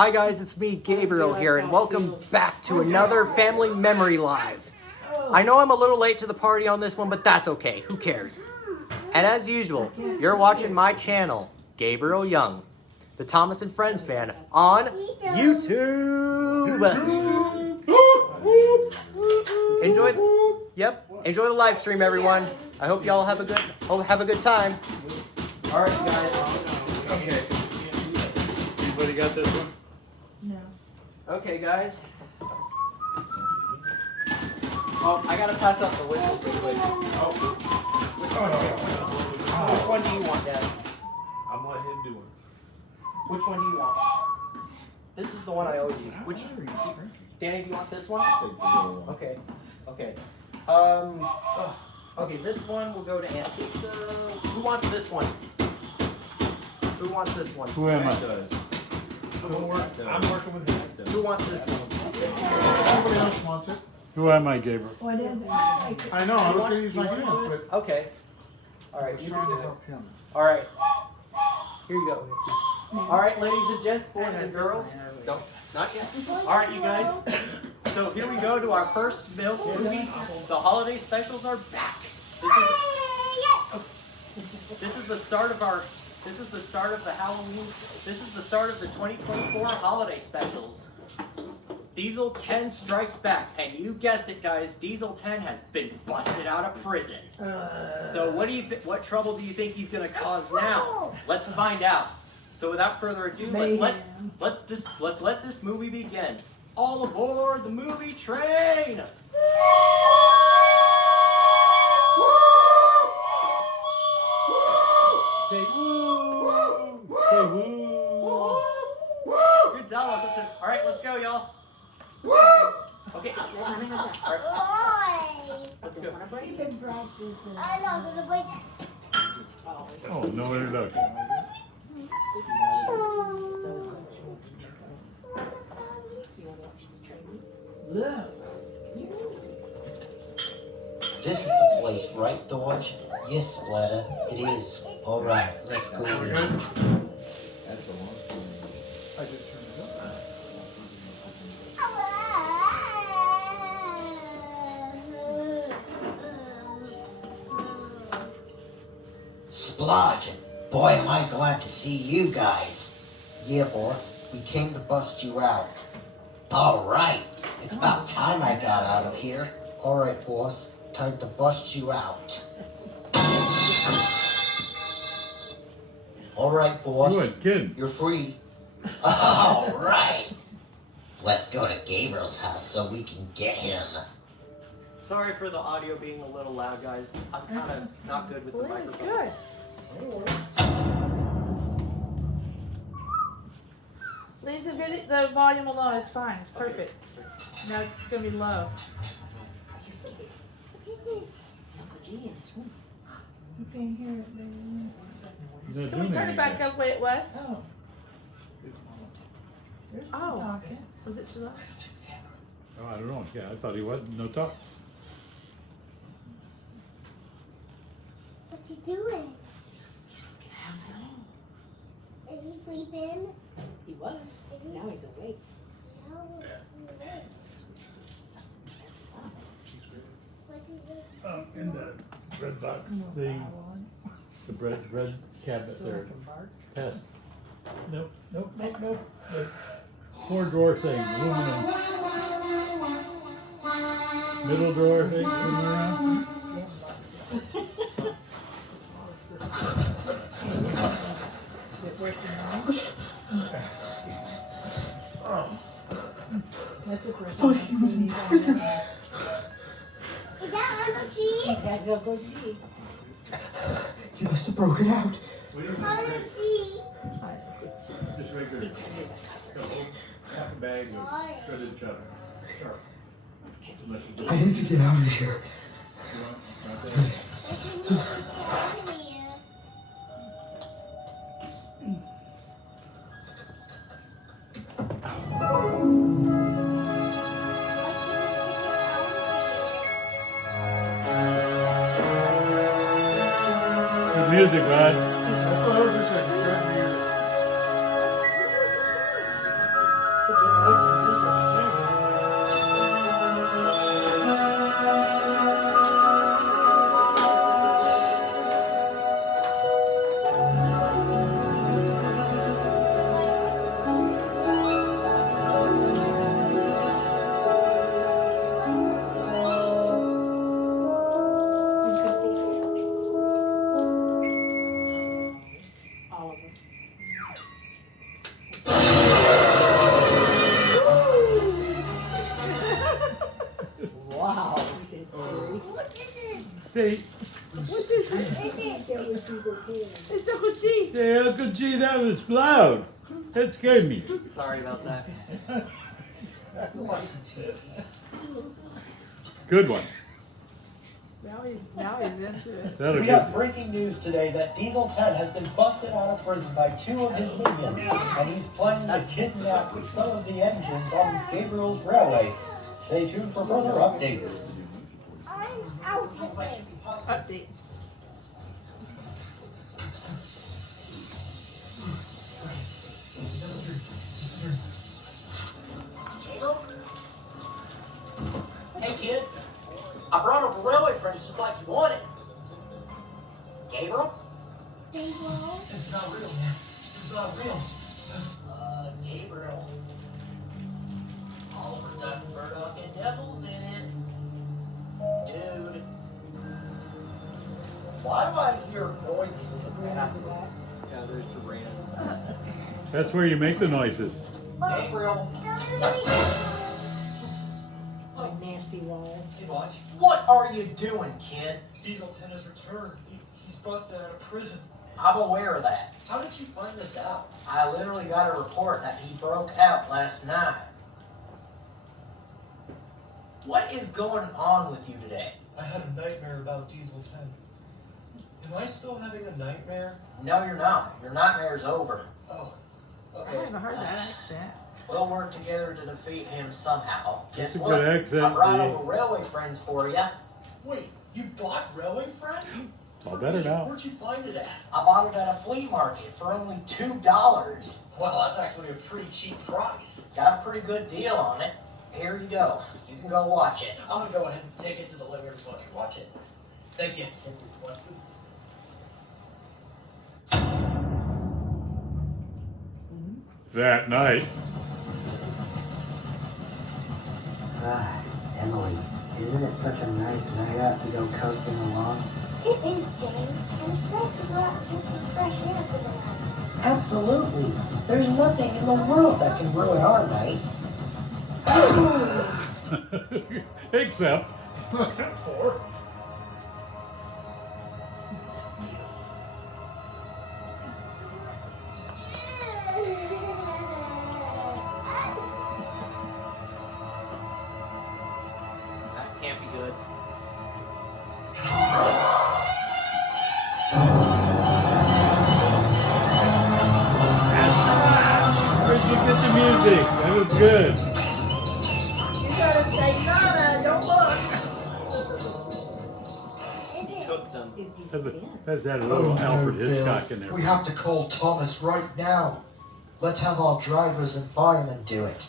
Hi guys, it's me, Gabriel here, and welcome back to another Family Memory Live. I know I'm a little late to the party on this one, but that's okay. Who cares? And as usual, you're watching my channel, Gabriel Young, the Thomas and Friends fan, on YouTube. Enjoy the live stream, everyone. I hope y'all have a good time. All right, guys. Okay. Anybody got this one? No. Okay, guys. Oh, I gotta pass out the whistle quickly. Oh. Which one do you want, Dad? I'm letting him do it. Which one do you want? This is the one I owe you. Which? Danny, do you want this one? Okay. Okay. Okay, this one will go to Aunt Lisa. Who wants this one? Who wants this one? Who am I? I'm working with him. Who wants this one? Somebody else wants it. Who am I, Gabriel? What is it? I know, I was going to use my hands, but Okay. All I right. was You trying can to do it. help him. All right. Here you go. All right, ladies and gents, boys and girls. No, not yet. All right, you guys. So here we go to our first milk movie. The holiday specials are back. This is the start of our. This is the start of the Halloween. This is the start of the 2024 holiday specials. Diesel 10 strikes back, and you guessed it, guys. Diesel 10 has been busted out of prison. So what trouble do you think he's gonna cause now? Let's find out. So without further ado, let's let this movie begin. All aboard the movie train! Say woo! Say woo! Good job. All right, let's go, y'all. Okay. All right. Let's go. Oh, no introduction. Look. This is the place, right, Dodge? Yes, Splatter, it is. Alright, let's go in. I just turned it up. Splodge, boy am I glad to see you guys. Yeah, boss, we came to bust you out. Alright, it's about time I got out of here. Alright, boss, time to bust you out. Alright, boss. You ain't kidding. You're free. Alright. Let's go to Gabriel's house so we can get him. Sorry for the audio being a little loud, guys. I'm kind of not good with the Well, it's microphone. good. Leave the volume alone. It's fine. It's perfect. Now it's gonna be low. You can't hear it, baby. Can we turn it back up the way it was? Oh. There's some talking. Was it too loud? Oh, I don't know. Yeah, I thought he wasn't. No talk. What you doing? Is he sleeping? He was. Now he's awake. No, he's awake. What's he doing? In the red box thing, the red cabinet there. Past. Nope. The 4-drawer thing, aluminum. Middle drawer thing, aluminum. That's a person. Is that Uncle Steve? That's Uncle G. You must have broken out. Uncle Steve. Just regular. Half a bag of shredded cheddar. Sharp. I need to get out of here. Good music, man. That's what I was just saying. to get away from Diesel 10. You can see all of them. Wow, you said scary. What is it? Say, What's this? What is it? That was Diesel 10. It's Uncle G. say, Uncle G, that was loud. That scared me. Sorry about that. Good one. Now he's into it. That'll We have get. breaking news today that Diesel 10 has been busted out of prison by 2 of his minions, and he's planning to kidnap some of the engines on Gabriel's railway. Stay tuned for further updates. I'm out of it. Updates. Hey kid, I brought over railway friends just like you wanted. Gabriel? Gabriel? It's not real, man. It's not real. Gabriel. Oliver Duck Murdoch and Devil's in it. Dude. Why do I hear voices? Yeah, there's Sabrina. That's where you make the noises. Gabriel. Like nasty walls. Hey, Watch. What are you doing, kid? Diesel 10 has returned. He's busted out of prison. I'm aware of that. How did you find this out? I literally got a report that he broke out last night. What is going on with you today? I had a nightmare about Diesel 10. Am I still having a nightmare? No, you're not. Your nightmare's over. Oh, I okay. haven't heard that accent. We'll work together to defeat him somehow. Guess That's a what? good accent, I brought D. over railway friends for you. Wait, you bought Railway Friend? All better now. Where'd you find it at? I bought it at a flea market for only $2. Well, that's actually a pretty cheap price. Got a pretty good deal on it. Here you go. You can go watch it. I'm gonna go ahead and take it to the living room so I can watch it. Thank you. Watch this. That night. Ah, Emily, isn't it such a nice night out to go coasting along? It is, James. And it's nice to go out and get some fresh air for the night. Absolutely. There's nothing in the world that can ruin our night. Except. Except for... That can't be good. Where'd you get the music? That was good. You gotta say, Mama, don't look. Took them. Is Diesel 10. That's that little Alfred Hitchcock in there. We have to call Thomas right now. Let's have our drivers and firemen do it.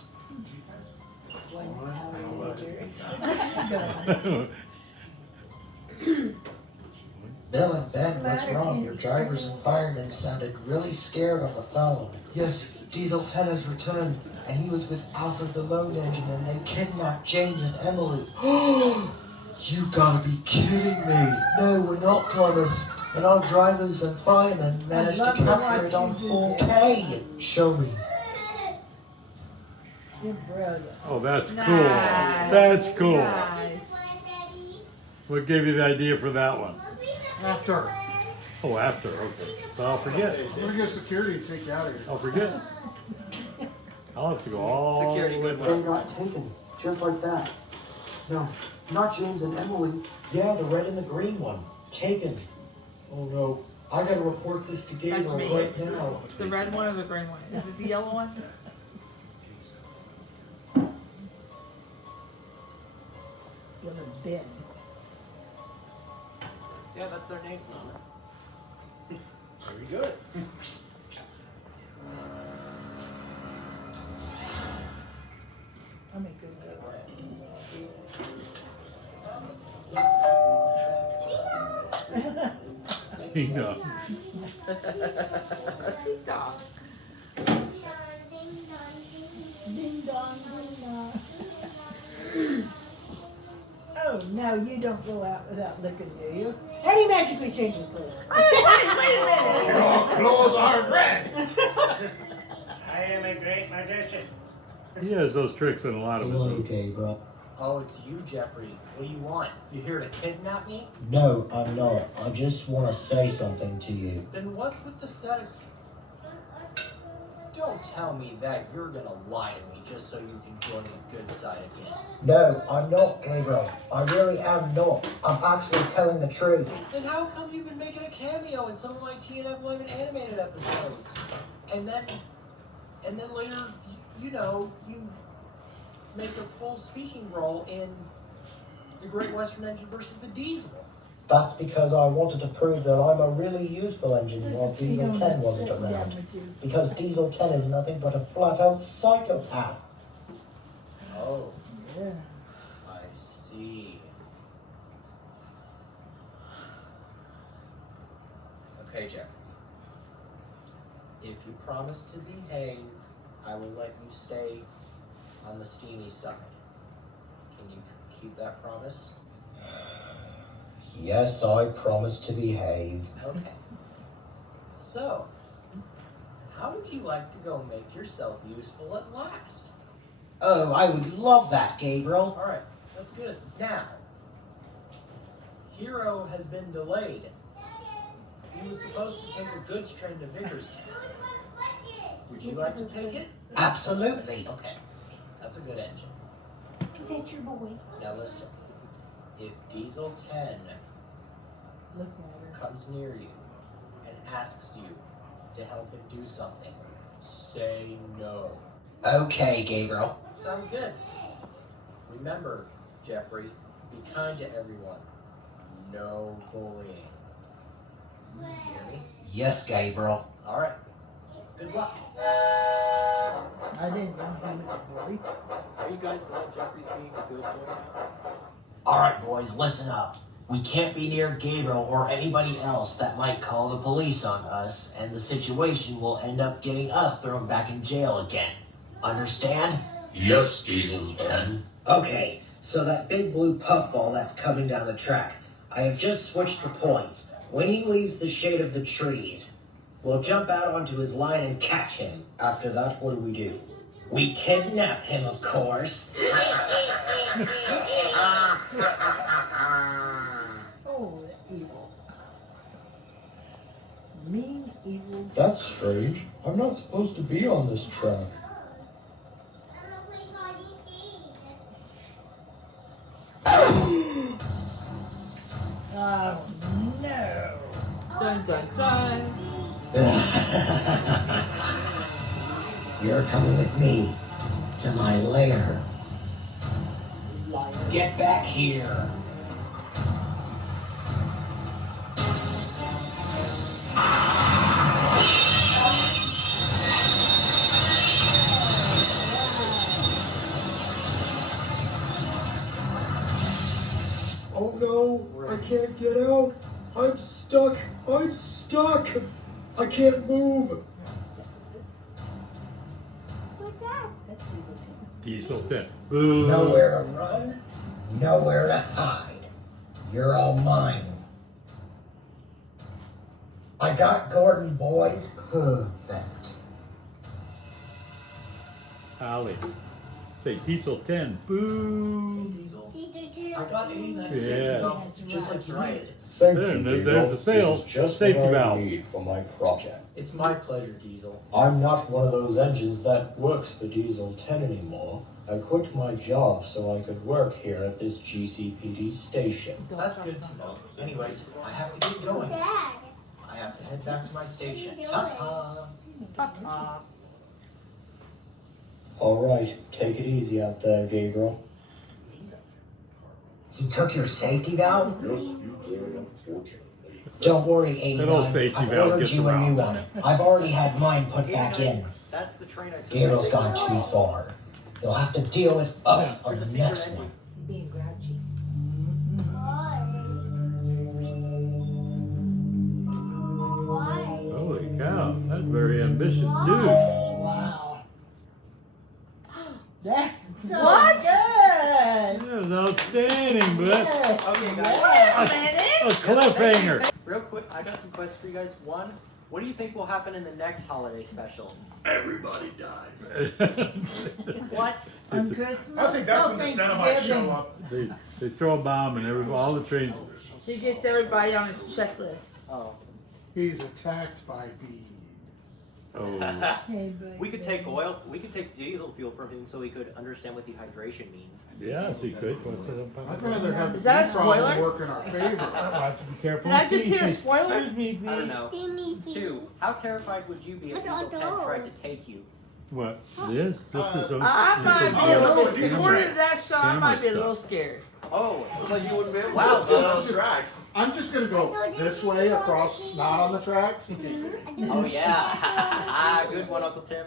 Bill and Ben, what's wrong? Your drivers and firemen sounded really scared on the phone. Yes, Diesel 10 has returned, and he was with Alfred the Load Engine, and they kidnapped James and Emily. You gotta be kidding me. No, we're not, Thomas. And our drivers and firemen managed to love to capture it on watch you do 4K. Show me. You're brilliant. Oh, that's cool. Nice. That's cool. Nice. What gave you the idea for that one? After. Oh, after. Okay. But I'll forget. We're gonna get security to take you out of here. I'll forget. I'll have to go all Security the way good back. They got taken, just like that. No, not James and Emily. Yeah, the red and the green one. Taken. Oh no. I gotta report this to That's Gabriel me. right now. The red one or the green one? Is it the yellow one? You're the best. Yeah, that's their names on it. Very good. Ding dong. Ding dong. Ding dong, ding dong. Oh, no, you don't go out without looking, do you? And he magically changes clothes. Wait a minute. Your clothes are red. I am a great magician. He has those tricks in a lot of his Hello, movies. Gabriel. Oh, it's you, Jeffrey. What do you want? You here to kidnap me? No, I'm not. I just want to say something to you. Then what's with the settings? Don't tell me that you're gonna lie to me just so you can join the good side again. No, I'm not, Gabriel. I really am not. I'm actually telling the truth. Then how come you've been making a cameo in some of my TNF 11 animated episodes? And then later, you make a full speaking role in The Great Western Engine versus the Diesel. That's because I wanted to prove that I'm a really useful engine while Diesel 10 wasn't around. Because Diesel 10 is nothing but a flat-out psychopath. Oh, Yeah. I see. Okay, Jeffrey. If you promise to behave, I will let you stay on the steamy side. Can you keep that promise? Yes, I promise to behave. Okay. So, how would you like to go make yourself useful at last? Oh, I would love that, Gabriel. Alright, that's good. Now, Hero has been delayed. He was supposed to take a goods train to Vickerstown. Would you like to take it? Absolutely. Okay, that's a good engine. Is that your boy? Now listen, if Diesel 10 Look at her. comes near you and asks you to help him do something, say no. Okay, Gabriel. Sounds good. Remember, Jeffrey, be kind to everyone. No bullying. You hear me? Yes, Gabriel. Alright. Good luck. I didn't know him as a boy. Are you guys glad Jeffrey's being a good boy now? Alright, boys, listen up. We can't be near Gabriel or anybody else that might call the police on us, and the situation will end up getting us thrown back in jail again. Understand? Yes, Diesel 10. Okay, so that big blue puffball that's coming down the track, I have just switched the points. When he leaves the shade of the trees, we'll jump out onto his line and catch him. After that, what do? We kidnap him, of course. Oh, evil. Mean, evil. That's strange. I'm not supposed to be on this track. Oh, no. Dun dun dun. You're coming with me to my lair. Liar. Get back here. Oh no, I can't get out. I'm stuck. I'm stuck. I can't move. But Dad, That's Diesel 10. Diesel 10. Boo. Nowhere to run, nowhere to hide. You're all mine. I got Gordon, boys. Perfect. Holly. Say Diesel 10. Boo. Diesel? T2. I got 89 Yeah. just like you needed. Thank There, you, there's Gabriel. the sail. This is just Safety what I valve. need for my project. It's my pleasure, Diesel. I'm not one of those engines that works for Diesel 10 anymore. I quit my job so I could work here at this GCPD station. That's good to know. Anyways, I have to get going. Dad. I have to head back to my station. Ta-ta. Ta-ta. All right, take it easy out there, Gabriel. He took your safety valve? Yes, you did, unfortunately. Don't worry, 89. That old safety I've valve ordered gets you a around. new one. I've already had mine put back in. That's the train I took. Gabriel's gone too far. You'll have to deal with us on There's a the secret next ending. one. Being grouchy. very ambitious dude. Wow. That's so What? good. That was outstanding, but Okay, guys. a cliffhanger. Real quick, I got some questions for you guys. One, what do you think will happen in the next holiday special? Everybody dies. What? On Christmas. I think that's when the Cenobites Thanksgiving. show up. They throw a bomb and all the trains. He gets everybody on his checklist. Oh. He's attacked by bees. Oh. Hey, buddy. We could take oil. We could take diesel fuel from him so he could understand what dehydration means. Yes, he could. I'd rather have the Is that a bee problem spoiler? work in our favor. Have to be careful. Did I just hear a spoiler? I don't know. Two, how terrified would you be if Diesel 10 tried to take you? What? This is a. I might be a little bit, Diesel according train. to that show, I might be a Camera little stuff. scared. Oh, Like you wouldn't be able Wow, to so- on those tracks. I'm just gonna go this way across, not on the tracks. oh yeah. Good one, Uncle Tim.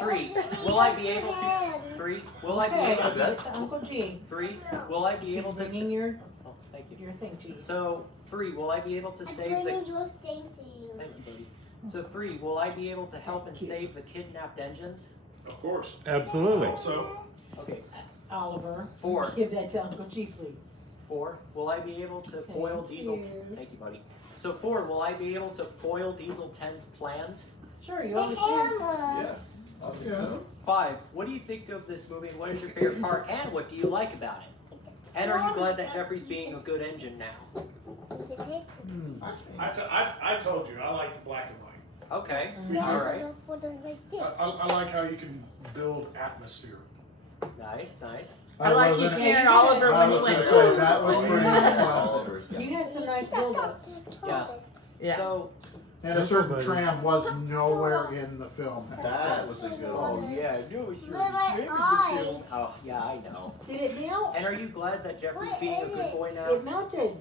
Three, will I be able to? Three, will I be Hey, able to? it's Uncle G. Three, will I be able He's to? bringing your Oh, thank you. thing to you. So, three, will I be able to save the? Thank you, buddy. So, three, will I be able to help and save the kidnapped engines? Of course. Absolutely. So, Okay. Oliver. Four. Give that to Uncle G, please. Four, will I be able to foil Diesel? Thank you, buddy. So, four, will I be able to foil Diesel 10's plans? Sure, you understand. yeah. Five, what do you think of this movie and what is your favorite part and what do you like about it? And are you glad that Jeffrey's being a good engine now? I told you, I like the black and white. Okay, alright. I like how you can build atmosphere. Nice, nice. I like you wasn't- scaring Oliver I when he was went. gonna say, that was pretty impressive. You had some nice build-ups. Yeah. Yeah. So, And a certain tram was nowhere in the film. That was a good oh one. yeah, I know it's your Oh, yeah, I know. Did it melt? And are you glad that Jeffrey's being a good boy now? It melted.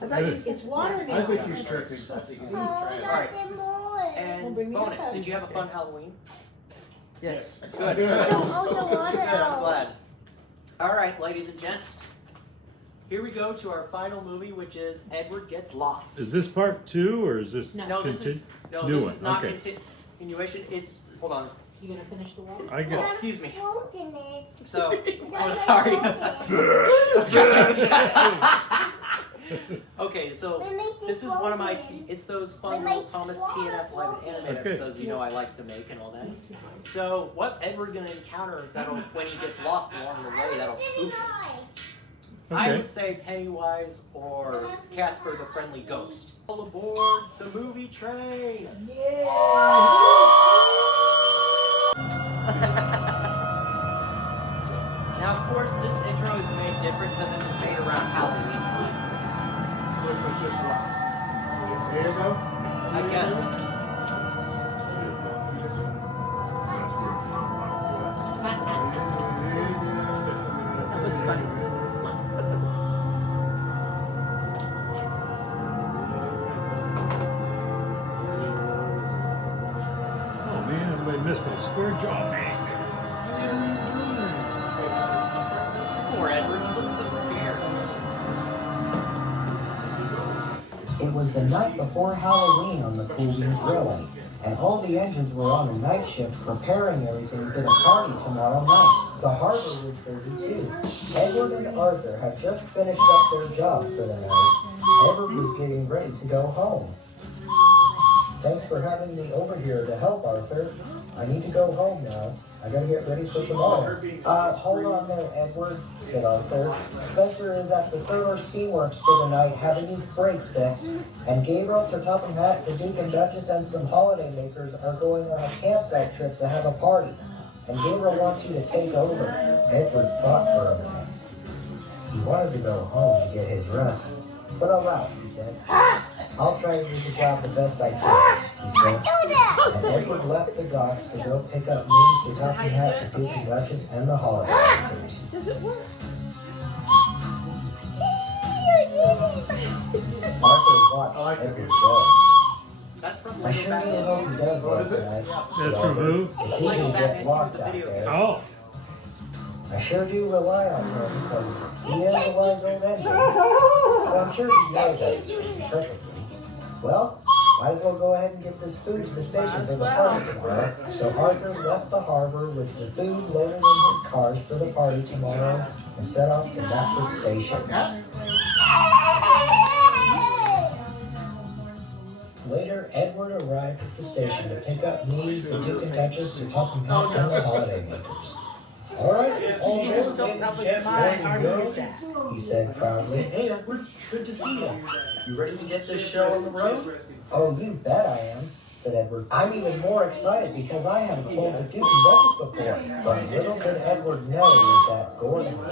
I thought you, It's water now. I think he's tricking. Alright. And bring me bonus, up. did you have a fun Halloween? Yes. Good, good. I'm glad. Alright, ladies and gents. Here we go to our final movie, which is Edward Gets Lost. Is this part 2 or is this? No, this is New this one, is not okay. continuation. It's hold on. You gonna finish the one? I Oh, guess. excuse me. So, oh sorry. Okay, so this is one of my. It's those fun little Thomas T and F live animated Okay. episodes you know I like to make and all that. So, what's Edward gonna encounter that'll when he gets lost along the way that'll spook him? I Okay. would say Pennywise or Casper the Friendly Ghost. All aboard the movie train! Now, of course, this intro is made different because it was made around Halloween time. Which was just what? A day ago? I guess. that was funny. Oh man, everybody missed my square jaw, man. Poor Edward, he looks so scared. It was the night before Halloween on the Cool Beans Railway, and all the engines were on a night shift preparing everything for the party tomorrow night. The harbor was busy too. Edward and Arthur had just finished up their jobs for the night. Edward was getting ready to go home. Thanks for having me over here to help, Arthur. I need to go home now. I gotta get ready for tomorrow. Hold on there, Edward, said Arthur. Spencer is at the Solar Steamworks for the night having his brakes fixed, and Gabriel, Sir Topham Hatt, the Duke and Duchess, and some holiday makers are going on a campsite trip to have a party. And Gabriel wants you to take over. Edward thought for a minute. He wanted to go home and get his rest. But allow, he said. I'll try to do the job the best I can, he said. And Edward left the docks to go pick up me, Sir Topham Hatt, the Duke and Duchess, and the holiday makers. Does it work? Arthur watched Edward go. That's from I Lego sure do Batman. hope he does What well is it? tonight. That's from who? If he Lego can Batman get 2, lost the out video there. game. Oh. I sure do rely on him because he is a wise old engine. But I'm sure he knows that perfectly. Well, Might as well go ahead and get this food to the station for the party tomorrow. So Arthur left the harbor with the food loaded in his cars for the party tomorrow and set off to Matford Station. Later, Edward arrived at the station to pick up me, the Duke and Duchess, to help him help and the holiday makers. All right, all aboard, ladies and gents, boys and girls, he said proudly. Hey, Edward, good to see you. You ready to get this show on the road? Oh, you bet I am, said Edward. I'm even more excited because I haven't pulled the Duke and Duchess before. But little did Edward know was that Gordon was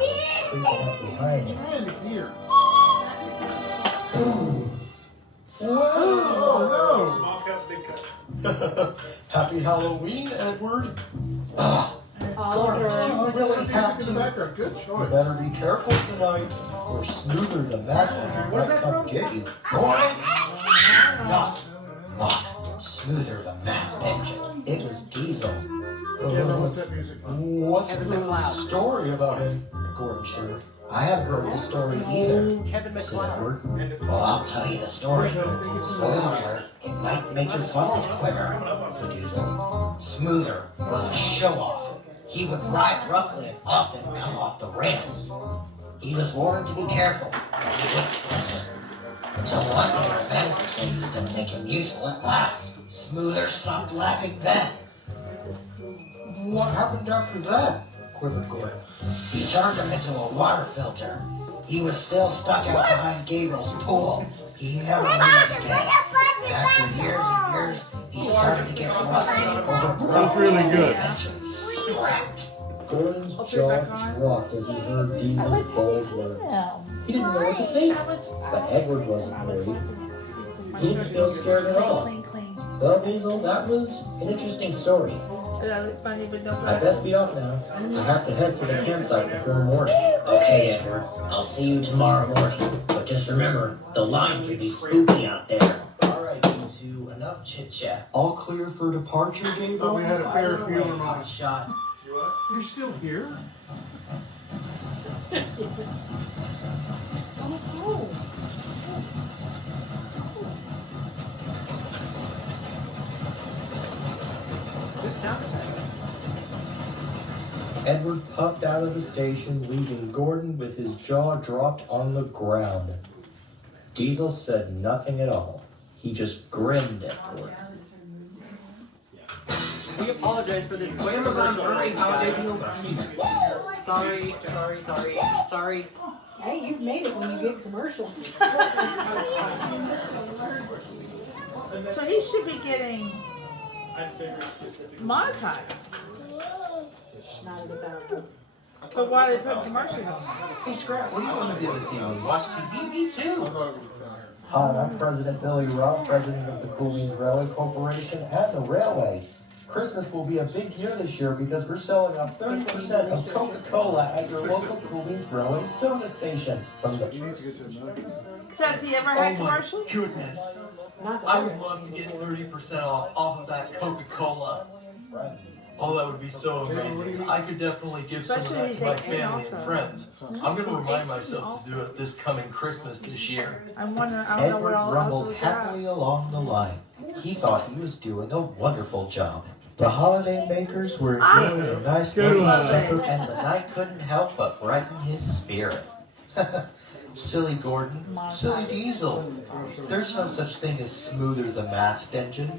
creeping up behind him. Oh, Small cup, big cup. Happy Halloween, Edward. Oliver. Gordon, you really have in the to. background. Good You choice. better be careful tonight, or Smoother the Mattel Where's might that come from? get you. Gordon! Look, Smoother the Masked Engine. It was Diesel. Yeah, no, what's that music? What's Kevin the McLeod. story about him? Gordon shrugged. I haven't heard the story either, Kevin said McLeod. Edward. Well, I'll tell you the story. Spoiler alert, it might make your fun quicker, said Diesel. Smoother was a show-off. He would ride roughly and often come off the rails. He was warned to be careful, but he wouldn't listen. Until one day a manager said he was going to make him useful at last. Smoother stopped laughing then. What happened after that? Quivered Gordon. He turned him into a water filter. He was still stuck out behind Gabriel's pool. He never moved again. After years and years, he started to get rusty and overgrown. That's really good. Eventually scrapped. Gordon's I'll put it jaw back on. dropped as he heard How Diesel's much bold for words. now? He didn't know what to say, How much? but Edward wasn't worried. He didn't feel scared at all. Clean, clean. Well, Diesel, that was an interesting story. Did I look funny with no I best be off now. I have to head to the campsite before morning. Okay, Edward. I'll see you tomorrow morning. But just remember, the line can be spooky out there. All right, you two. Enough chit-chat. All clear for departure, Gabriel? Thought we had a fair funeral. Hot shot. You're still here? Good sound effect. Edward puffed out of the station, leaving Gordon with his jaw dropped on the ground. Diesel said nothing at all. He just grinned at Gordon. We apologize for this quick commercial break, guys. Sorry. Hey, you've made it when you get commercials. So he should be getting monetized. Not at 1,000. But why they put commercials on? Hey, Scrap, what do you want to do this evening? Watch TV? Me too. Hi, I'm President Billy Ruff, President of the Cool Beans Railway Corporation and the Railway. Christmas will be a big year this year because we're selling out 30% of Coca-Cola at your local Cool Beans Railway soda station. From the He needs to get to another. Has he ever had commercials? Goodness. Not that I I've would ever love to seen get before. 30% off of that Coca-Cola. Right. Oh, that would be so amazing. I could definitely give some of that to my family and friends. I'm going to remind myself to do it this coming Christmas this year. I'm wondering, I don't know Edward what all rumbled those are. happily along the line. He thought he was doing a wonderful job. The holiday makers were enjoying a nice Good little one. supper, and the night couldn't help but brighten his spirit. Silly Gordon, silly Diesel. There's no such thing as Smoother the Masked Engine.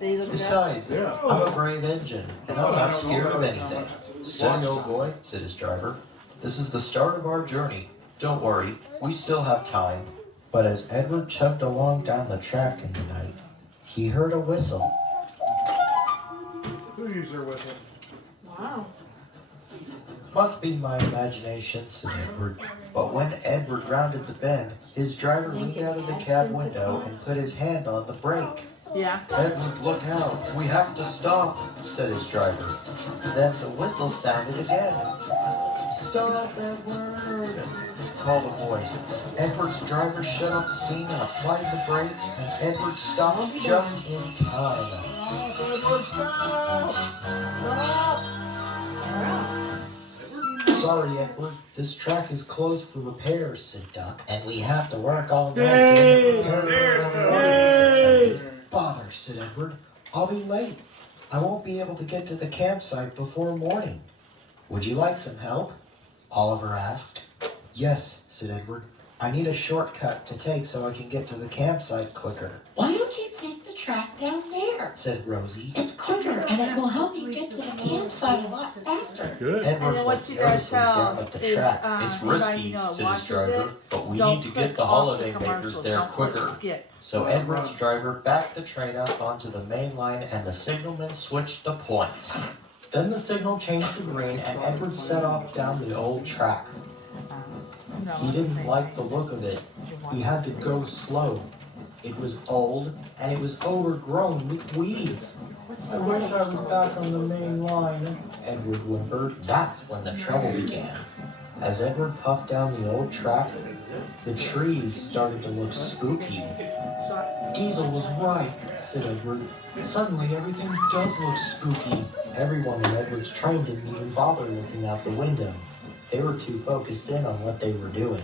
Besides, Yeah. I'm a brave engine, and I'm not scared of anything. Steady, old boy, said his driver. This is the start of our journey. Don't worry, we still have time. But as Edward chugged along down the track in the night, he heard a whistle. Who used their whistle? Wow. Must be my imagination, said Edward. But when Edward rounded the bend, his driver leaned out of the cab window and put his hand on the brake. Yeah. Edward, look out. We have to stop, said his driver. Then the whistle sounded again. Stop, Edward, called a voice. Edward's driver shut off steam and applied the brakes, and Edward stopped just in time. Edward, stop! Sorry, Edward. This track is closed for repairs, said Duck, and we have to work all night to Yay! repair There's it. the- Bother, said Edward. I'll be late. I won't be able to get to the campsite before morning. Would you like some help? Oliver asked. Yes, said Edward. I need a shortcut to take so I can get to the campsite quicker. Why don't you take the track down there? Said Rosie. It's quicker and it will help you get to the campsite a lot faster. Good. And then what you gotta tell at the is, track. It's anybody risky, you know said his watches driver, it, but we don't need to click get the off holiday the makers commercials, there don't click quicker. skip. So Edward's driver backed the train up onto the main line and the signalman switched the points. Then the signal changed to green and Edward set off down the old track. No, He didn't like the look of it. He had to go slow. It was old and it was overgrown with weeds. I wish I was back on the main line, Edward whimpered. That's when the trouble began. As Edward puffed down the old track, the trees started to look spooky. Diesel was right, said Edward. Suddenly everything does look spooky. Everyone in Edward's train didn't even bother looking out the window. They were too focused in on what they were doing.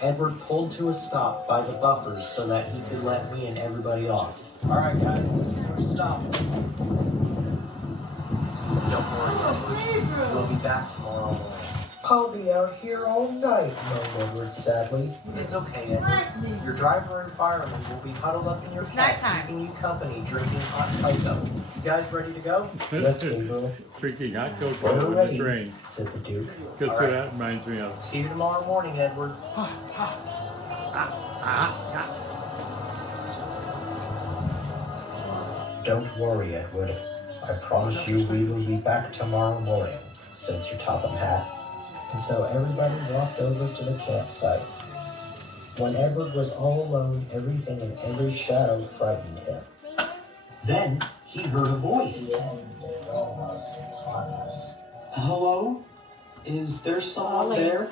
Edward pulled to a stop by the buffers so that he could let me and everybody off. Alright guys, this is our stop. Don't worry, Edward. We'll be back tomorrow morning. I'll be out here all night, moaned Edward sadly. It's okay, Edward. Your driver and fireman will be huddled up in your cab, Nighttime. keeping you company, drinking hot cocoa. You guys ready to go? Yes, Gabriel. Drinking hot We're cocoa in the ready, train. said the Duke. Guess All what right. that reminds me of? See you tomorrow morning, Edward. Don't worry, Edward. I promise you we will be back tomorrow morning, said Sir Topham Hatt. And so everybody walked over to the campsite. When Edward was all alone, everything in every shadow frightened him. Then he heard a voice. Hello? Is there someone there?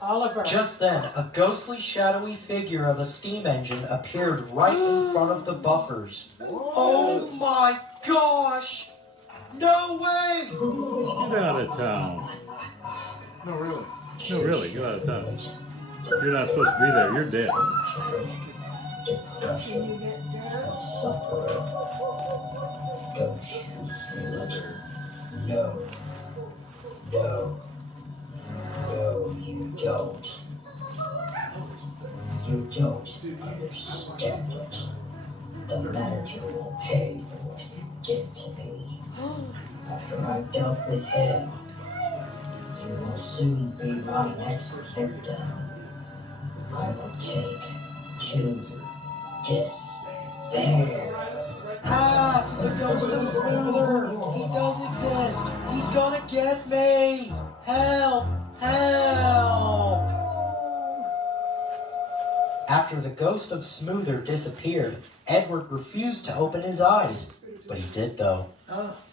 Oliver. Just then, a ghostly, shadowy figure of a steam engine appeared right in front of the buffers. Oh my gosh! No way! Get out of town. No, really. No, really, get out of town. You're not supposed to be there. You're dead. Can you get dirt? Don't shoot me, Leonard. No. No. No, you don't. You don't understand it. The manager will pay for what he did to me. After I've dealt with him, you will soon be my next victim. I will take to despair. Ah! The ghost of Smoother! He does exist! He's gonna get me! Help! Help! After the ghost of Smoother disappeared, Edward refused to open his eyes. But he did, though.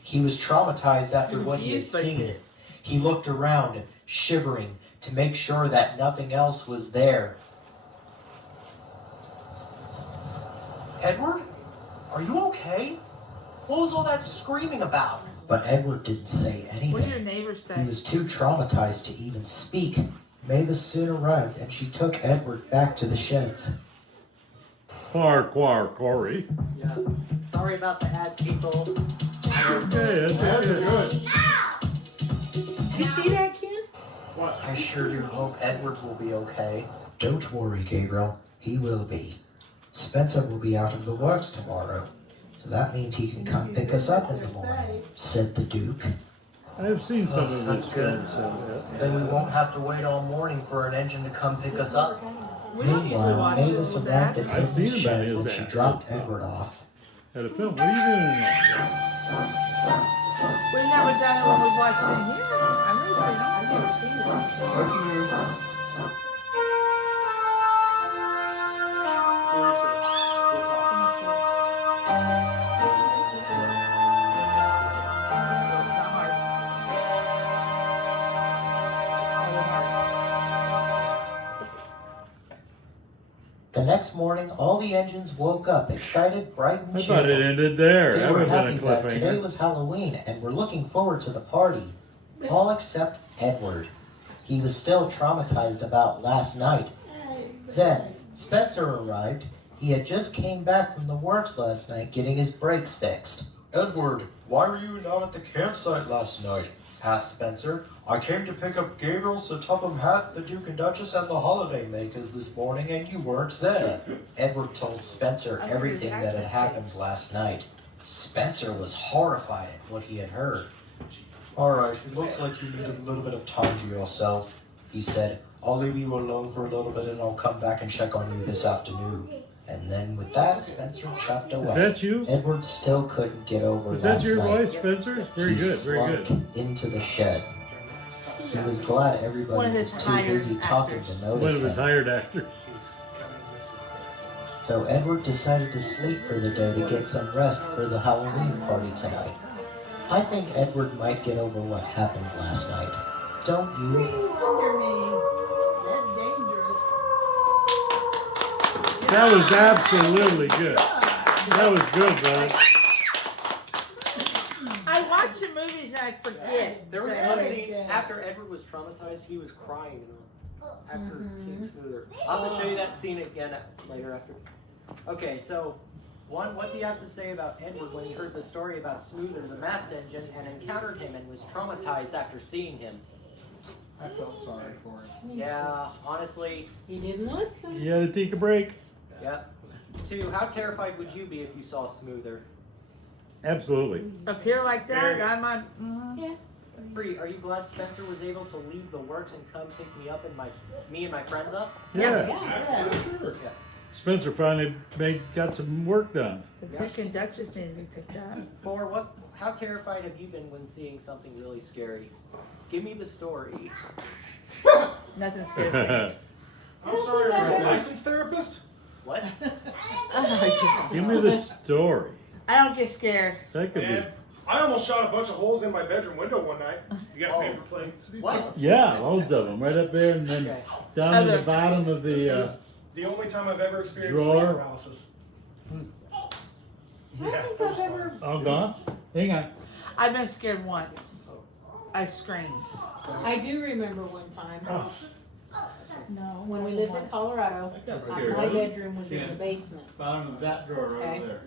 He was traumatized after what he had seen. He looked around, shivering, to make sure that nothing else was there. Edward? Are you okay? What was all that screaming about? But Edward didn't say anything. What did your neighbors say? He was too traumatized to even speak. Mavis soon arrived, and she took Edward back to the sheds. Quar, Corey. Yeah. Sorry about the ad, people. Okay, that's good. You see that, kid? I sure do hope Edward will be okay. Don't worry, Gabriel. He will be. Spencer will be out of the works tomorrow, so that means he can come pick us up in the morning, said the Duke. I've seen some of That's this good. film, so Then we won't have to wait all morning for an engine to come pick us up. We don't usually Meanwhile, watch Mavis it with arrived that. at I've seen Tiffany's him in shed his when she ad, dropped yes. Edward off. at a film. What are you doing in there? We never done it when we watched it in here. I've never seen it. I've never seen it. What's new? The next morning, all the engines woke up, excited, bright, and I cheerful. thought it ended there. They That were would have happy been a that today cliffhanger. was Halloween and were looking forward to the party. All except Edward. He was still traumatized about last night. Then, Spencer arrived, He had just came back from the works last night getting his brakes fixed. Edward, why were you not at the campsite last night? Asked Spencer. I came to pick up Gabriel's, the Tupham hat, the Duke and Duchess, and the holiday makers this morning, and you weren't there. Edward told Spencer everything that had happened last night. Spencer was horrified at what he had heard. Alright, it looks like you need a little bit of time to yourself, he said. I'll leave you alone for a little bit and I'll come back and check on you this afternoon. And then with that, Spencer chuffed away. Is that you? Edward still couldn't get over Is that last your night. voice, Spencer? Very He good, very slunk good. into the shed. He was glad One everybody of was his too hired busy talking actors. to One of notice his him. hired actors. So Edward decided to sleep for the day to get some rest for the Halloween party tonight. I think Edward might get over what happened last night. Don't you? Wonder me. That's dangerous. That was absolutely good. That was good, brother. I watch the movies and I forget. There was that- one scene after Edward was traumatized, he was crying after seeing Smoother. I'll have to show you that scene again later after. Okay, so what do you have to say about Edward when he heard the story about Smoother, the mast engine, and encountered him and was traumatized after seeing him? I felt sorry for him. Yeah, honestly, He didn't listen. You had to take a break. yep. 2, how terrified would you be if you saw Smoother? Absolutely. Up here like that, Very. I might. Yeah. 3, are you glad Spencer was able to leave the works and come pick me up and me and my friends up? Yeah. Yeah. Sure. Yeah. Spencer finally got some work done. The Duke and Duchess need to be picked up. 4, how terrified have you been when seeing something really scary? Give me the story. Nothing scares me. I'm sorry, you're a licensed therapist? What? Give me the story. I don't get scared. That could Man, be. I almost shot a bunch of holes in my bedroom window one night. You got paper plates? What? Yeah, loads of them. Right up there and then Okay. down to the Other- bottom of the. The only time I've ever experienced Drawer. sleep paralysis. I Yeah, think that was I've fun. ever. All gone? Hang on. I've been scared once. I screamed. I do remember one time. Oh, No, when we lived in Colorado, I got scared. my bedroom was in Yeah. the basement, Bottom of that drawer Okay. over there.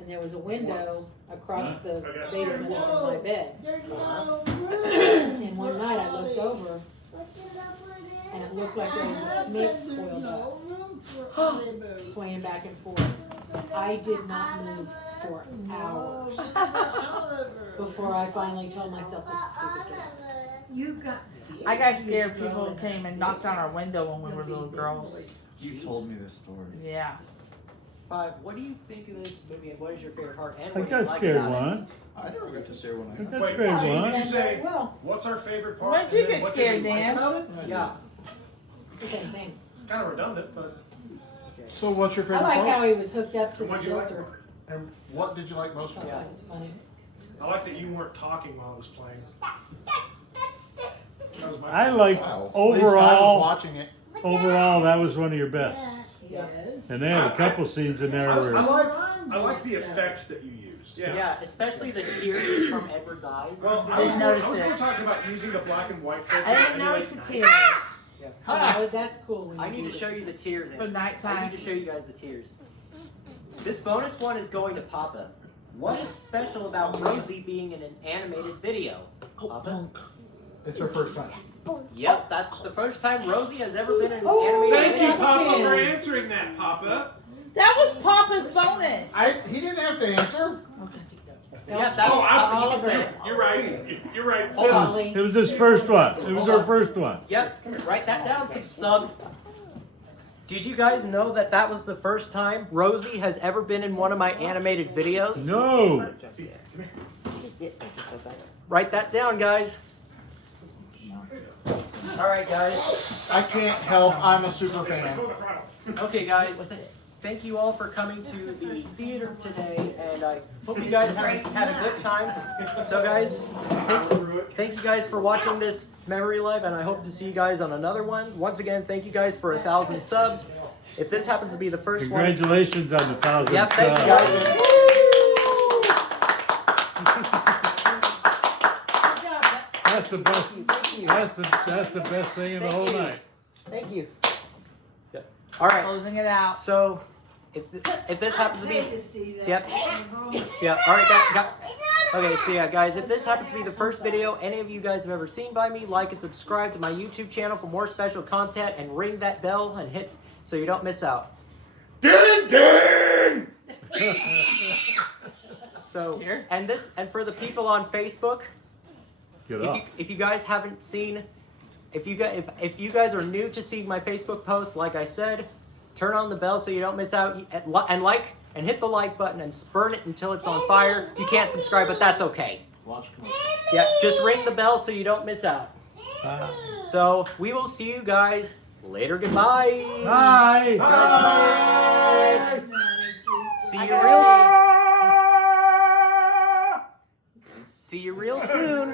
and there was a window across Huh? the Okay. basement from my bed. And one night I looked over, and it looked like there was a snake coiled up, swaying back and forth. I did not move for hours before I finally told myself this is stupid. You got. I got scared people came and knocked on our window when we were little girls. You told me this story. Yeah. 5, what do you think of this movie and what is your favorite part? And I what do you got like scared about it? once. I never got to share one. I got Wait, scared did once. you say, Well, what's our favorite part? When did you and then get what did we scared, like Dan? about it? Yeah. the same thing. Kind of redundant, but So what's your I favorite like part? how he was hooked up to the what'd you like filter. about it? And what did you like most I about thought it? that was funny. I like that you weren't talking while it was playing. That was my I favorite. like Wow. At least I was overall. watching it. Overall, that was one of your best. Yes. And they had a couple scenes in there I where. like the effects that you used. Yeah. Yeah, especially the tears from Edward's eyes. Well, I I was didn't more, notice I was more it. talking about using the black and white filter. I didn't and notice the like- tears. Oh, that's cool. when I you need do to show you the tears. For Andy. I nighttime. need to show you guys the tears. This bonus one is going to Papa. What is special about Rosie being in an animated video? Papa? It's her first time. Yep, that's the first time Rosie has ever been in an Oh, animated Thank you, video. Papa, for answering that, Papa. That was Papa's bonus. He didn't have to answer. Yeah, that's Oh, Papa, you can say it. You're right. You're right. Hold on. Ollie. It was his first one. It was her first one. Yep, write that down, subs. Did you guys know that that was the first time Rosie has ever been in one of my animated videos? No. Write that down, guys. Alright, guys. I can't help. I'm a super fan. Go with the throttle. Okay, guys. Thank you all for coming to the theater today, and I hope you guys had a good time. So, guys, thank you guys for watching this Memory Live, and I hope to see you guys on another one. Once again, thank you guys for 1,000 subs. If this happens to be the first one, Congratulations on the 1,000. yep, thank you subs. guys. That's the best. That's the best thing in the whole night. Thank you. All right. Closing it out. So, if this happens to be, yep. All right, okay, so yeah, guys, if this happens to be the first video any of you guys have ever seen by me, like and subscribe to my YouTube channel for more special content, and ring that bell and hit so you don't miss out. Ding ding! So, and for the people on Facebook, if you guys haven't seen, if you guys are new to seeing my Facebook post, like I said, turn on the bell so you don't miss out, and like and hit the like button and burn it until it's on fire. You can't subscribe, but that's okay. Yeah, just ring the bell so you don't miss out. So we will see you guys later. Goodbye. Bye. Bye. See you real soon.